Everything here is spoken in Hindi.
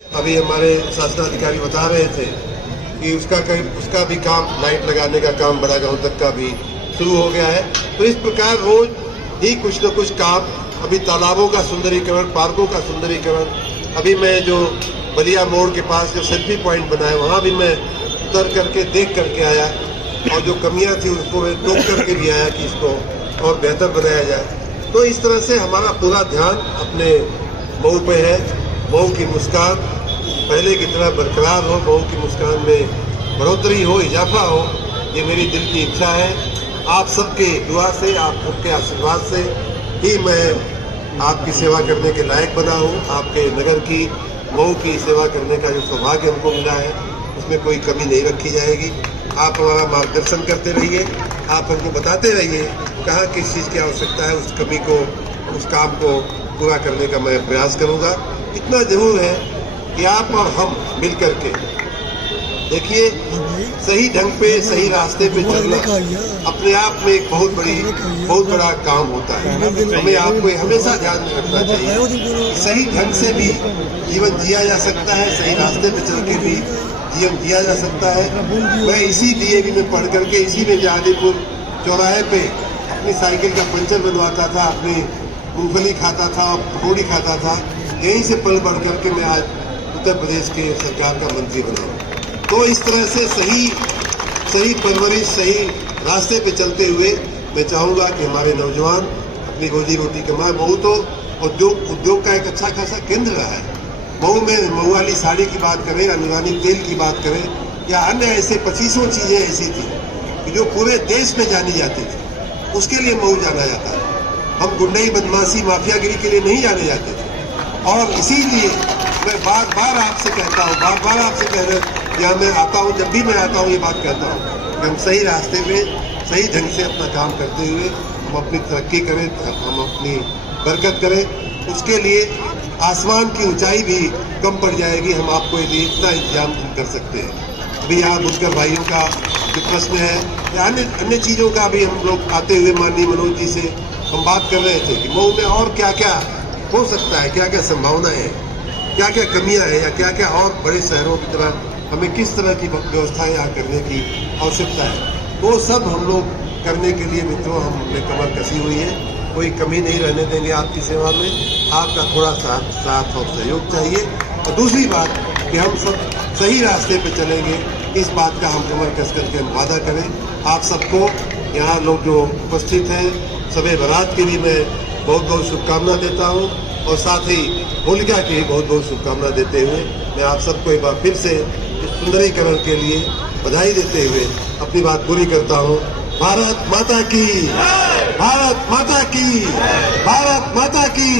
अभी हमारे शासनाधिकारी बता रहे थे कि उसका भी काम, लाइट लगाने का काम बड़ा गांव तक का भी शुरू हो गया है। तो इस प्रकार रोज ही कुछ न कुछ काम, अभी तालाबों का सुंदरीकरण, पार्कों का सुंदरीकरण, अभी मैं जो बलिया मोड़ के पास जो सेल्फी पॉइंट बनाया वहाँ भी मैं उतर करके देख करके आया और जो कमियां थी उसको मैं टोक करके भी आया कि इसको और बेहतर बनाया जाए। तो इस तरह से हमारा पूरा ध्यान अपने मऊ पे है। मऊ की मुस्कान पहले की तरह बरकरार हो, मऊ की मुस्कान में बढ़ोतरी हो, इजाफा हो, ये मेरी दिल की इच्छा है। आप सबके दुआ से, आप सबके आशीर्वाद से ही मैं आपकी सेवा करने के लायक बना हूँ। आपके नगर की, मऊ की सेवा करने का जो सौभाग्य हमको मिला है उसमें कोई कमी नहीं रखी जाएगी। आप हमारा मार्गदर्शन करते रहिए, आप हमको बताते रहिए कहाँ किस चीज़ की आवश्यकता है, उस कमी को, उस काम को पूरा करने का मैं प्रयास करूँगा। इतना जरूर है कि आप और हम मिल करके देखिए, सही ढंग पे, सही रास्ते पे चलना अपने आप में एक बहुत बड़ा काम होता है। हमें आपको हमेशा ध्यान में रखना चाहिए। सही ढंग से भी जीवन जिया जा सकता है, सही रास्ते पे चल के भी जीवन जिया जा सकता है। मैं इसीलिए भी मैं पढ़ करके इसी में जहादीपुर चौराहे पे अपनी साइकिल का पंचर बनवाता था, अपनी मूंगफली खाता था, पकौड़ी खाता था। यहीं से पल बढ़ करके मैं आज उत्तर प्रदेश के सरकार का मंत्री बना हूँ। तो इस तरह से सही परवरिश, सही रास्ते पे चलते हुए मैं चाहूँगा कि हमारे नौजवान अपनी रोजी रोटी कमाए। मऊ तो उद्योग का एक अच्छा खासा केंद्र रहा है। मऊ में मऊ वाली साड़ी की बात करें, अनिवानी तेल की बात करें, या अन्य ऐसे 25 चीजें ऐसी थी कि जो पूरे देश में जानी जाती थी। उसके लिए मऊ जाना जाता है। हम गुंडई, बदमाशी, माफियागिरी के लिए नहीं जाने जाते थे। और इसीलिए मैं बार बार आपसे कहता हूँ, यहाँ मैं आता हूँ, जब भी मैं आता हूँ ये बात कहता हूँ कि हम सही रास्ते में, सही ढंग से अपना काम करते हुए हम अपनी तरक्की करें, हम अपनी बरकत करें। उसके लिए आसमान की ऊंचाई भी कम पड़ जाएगी। हम आपको इतना इंतजाम कर सकते हैं। अभी यहाँ बुनकर भाइयों का जो प्रश्न है या अन्य चीज़ों का भी हम लोग आते हुए माननीय मनोज जी से हम बात कर रहे थे कि मऊ में और क्या क्या हो सकता है, क्या क्या संभावनाएं हैं, क्या क्या कमियां हैं, या क्या क्या और बड़े शहरों की तरह हमें किस तरह की व्यवस्थाएं यहाँ करने की आवश्यकता है। वो सब हम लोग करने के लिए मित्रों हमने कमर कसी हुई है। कोई कमी नहीं रहने देंगे आपकी सेवा में। आपका थोड़ा साथ और सहयोग चाहिए। और दूसरी बात कि हम सब सही रास्ते पे चलेंगे, इस बात का हम कमर कस करके हम वादा करें। आप सबको, यहाँ लोग जो उपस्थित हैं, सबे बारात की भी मैं बहुत बहुत शुभकामना देता हूँ और साथ ही होलिका की भी बहुत बहुत शुभकामना देते हुए मैं आप सबको एक बार फिर से इस सुंदरीकरण के लिए बधाई देते हुए अपनी बात पूरी करता हूँ। भारत माता की, भारत माता की, भारत माता की।